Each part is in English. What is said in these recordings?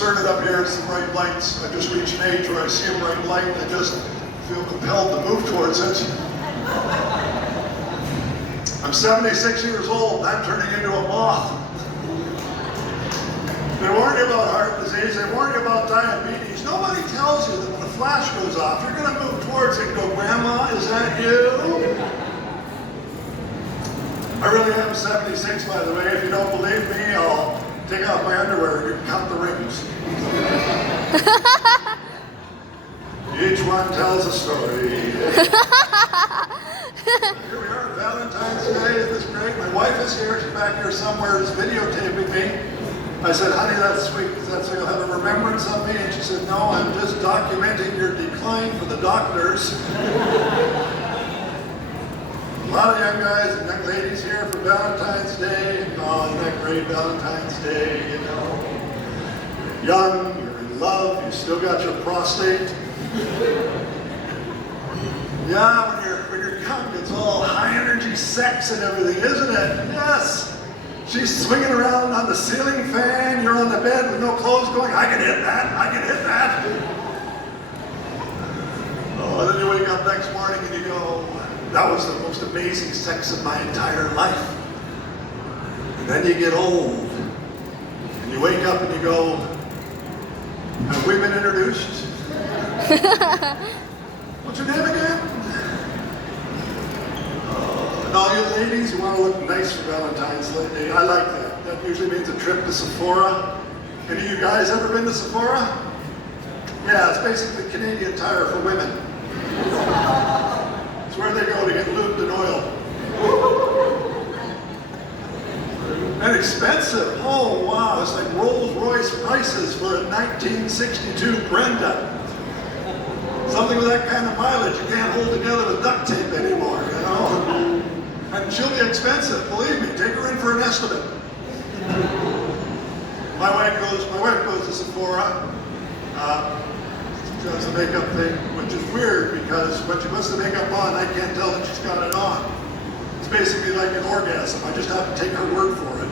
concerted up here. It's the bright lights. I just reached an age where I see a bright light and I just feel compelled to move towards it. I'm 76 years old and I'm turning into a moth. They warn you about heart disease, they warn you about diabetes. Nobody tells you that when a flash goes off, you're going to move towards it and go, Grandma, is that you? I really am 76, by the way. If you don't believe me, I'll take off my underwear and you can count the rings. Each one tells a story. Here we are, Valentine's Day. Isn't this great? My wife is here. She's back here somewhere, is videotaping me. I said, honey, that's sweet. Is that so you'll have a remembrance of me? And she said, no, I'm just documenting your decline for the doctors. A lot of young guys and young ladies here for Valentine's Day. Oh, isn't that great, Valentine's Day, you know? You're young, you're in love, you still got your prostate. Yeah, when you're young, it's all high energy sex and everything, isn't it? Yes. She's swinging around on the ceiling fan, you're on the bed with no clothes going, I can hit that, I can hit that. Oh, and then you wake up next morning and you go, that was the most amazing sex of my entire life. And then you get old and you wake up and you go, have we been introduced? What's your name again? And all you ladies who want to look nice for Valentine's Day, I like that. That usually means a trip to Sephora. Any of you guys ever been to Sephora? Yeah, it's basically Canadian Tire for women. It's where they go to get lubed and oil. And expensive. Oh wow, it's like Rolls Royce prices for a 1962 Brenda. Something with that kind of mileage you can't hold together with duct tape anymore, you know? And she'll be expensive, believe me. Take her in for an estimate. My wife goes to Sephora. She does the makeup thing, which is weird because when she puts the makeup on, I can't tell that she's got it on. It's basically like an orgasm. I just have to take her word for it.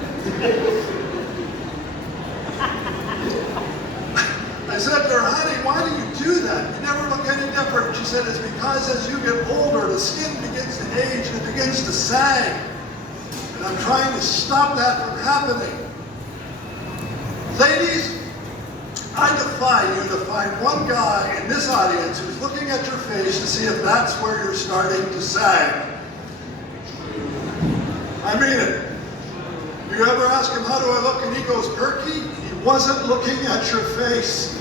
I said to her, honey, why do you do that? You never look any different. She said, it's because as you get older, the skin begins to age and it begins to sag. And I'm trying to stop that from happening. Ladies, I defy you to find one guy in this audience who's looking at your face to see if that's where you're starting to sag. I mean it. You ever ask him, how do I look? And he goes, perky? He wasn't looking at your face.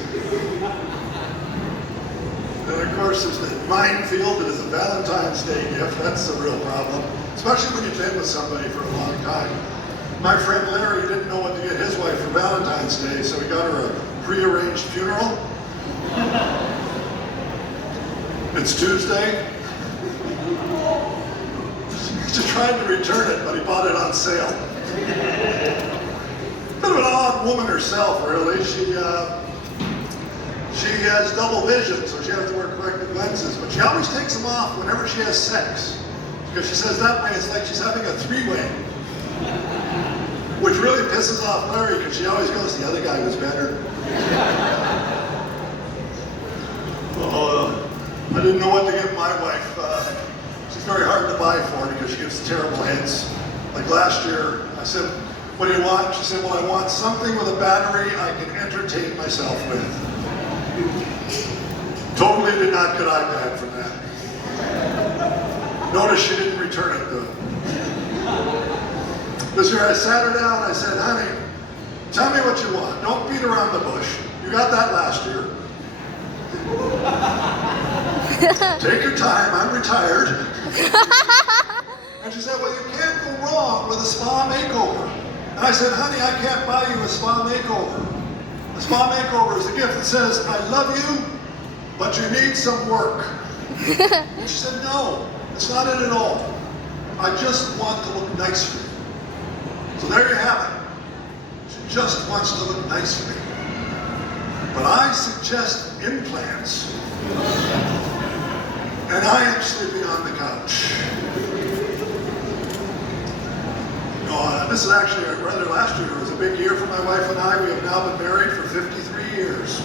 And of course, there's the minefield that is a Valentine's Day gift. That's the real problem, especially when you've been with somebody for a long time. My friend Larry didn't know what to get his wife for Valentine's Day, so he got her a pre-arranged funeral. It's Tuesday. He's trying to return it, but he bought it on sale. Bit of an odd woman herself, really. She has double vision, so she has to wear corrective lenses, but she always takes them off whenever she has sex. Because she says that way it's like she's having a three-way. Which really pisses off Larry, because she always goes, the other guy was better. I didn't know what to give my wife. She's very hard to buy for because she gives terrible hints. Like last year, I said, what do you want? She said, well, I want something with a battery I can entertain myself with. Totally did not get iPad from that. Notice she didn't return it though. This year I sat her down and I said, honey, tell me what you want. Don't beat around the bush. You got that last year. Take your time, I'm retired. And she said, well, you can't go wrong with a spa makeover. And I said, honey, I can't buy you a spa makeover. A spa makeover is a gift that says, I love you, but you need some work. And she said, no, it's not it at all. I just want to look nice for you. So there you have it. She just wants to look nice for me. But I suggest implants. And I am sleeping on the couch. No, this is actually, rather last year, it was a big year for my wife and I. We have now been married for 53 years.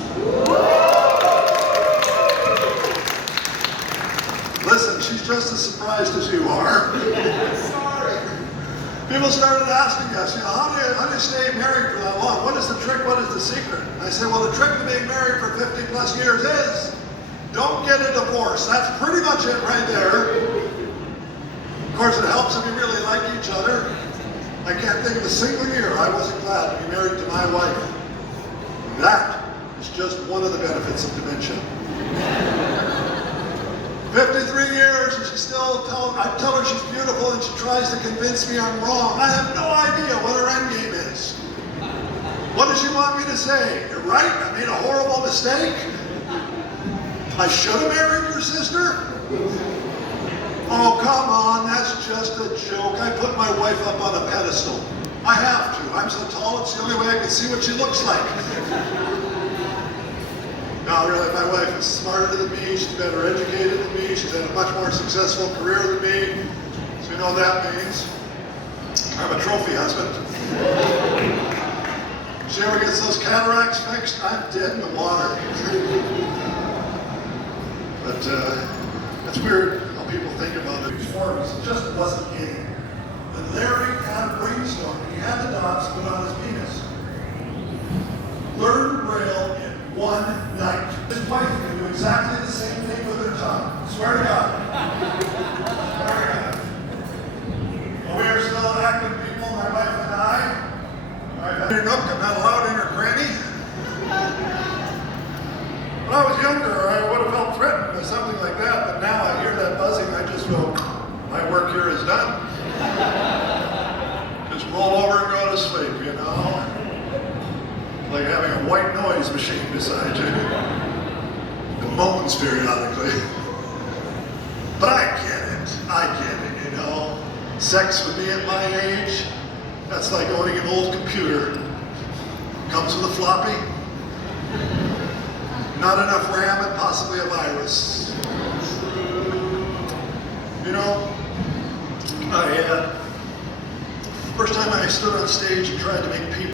Listen, she's just as surprised as you are. People started asking us, how do you stay married for that long? What is the trick? What is the secret? I said, well, the trick to being married for 50 plus years is don't get a divorce. That's pretty much it right there. Of course, it helps if you really like each other. I can't think of a single year I wasn't glad to be married to my wife. That is just one of the benefits of dementia. 53 years and I tell her she's beautiful and she tries to convince me I'm wrong. I have no idea what her end game is. What does she want me to say? You're right, I made a horrible mistake. I should have married your sister? Oh, come on, that's just a joke. I put my wife up on a pedestal. I have to. I'm so tall, it's the only way I can see what she looks like. No, really, my wife is smarter than me, she's better educated than me, she's had a much more successful career than me. So you know what that means. I'm a trophy husband. If she ever gets those cataracts fixed, I'm dead in the water. But it's weird how people think about it. Before, it just wasn't getting. When Larry had a brainstorm, he had the dots put on his penis. Learned Braille in one night. His wife can do exactly the same thing with her tongue. Swear to God. Swear to God. Well, we are still active people, my wife and I. I'm not allowed in her cranny. When I was younger, I would have felt threatened by something like that, but now I hear that buzzing, I just go, my work here is done. Just roll over and go to sleep, you know? Like having a white noise machine beside you. It moans periodically. But I get it, you know? Sex with me at my age, that's like owning an old computer. Comes with a floppy, not enough RAM and possibly a virus. You know, first time I stood on stage and tried to make people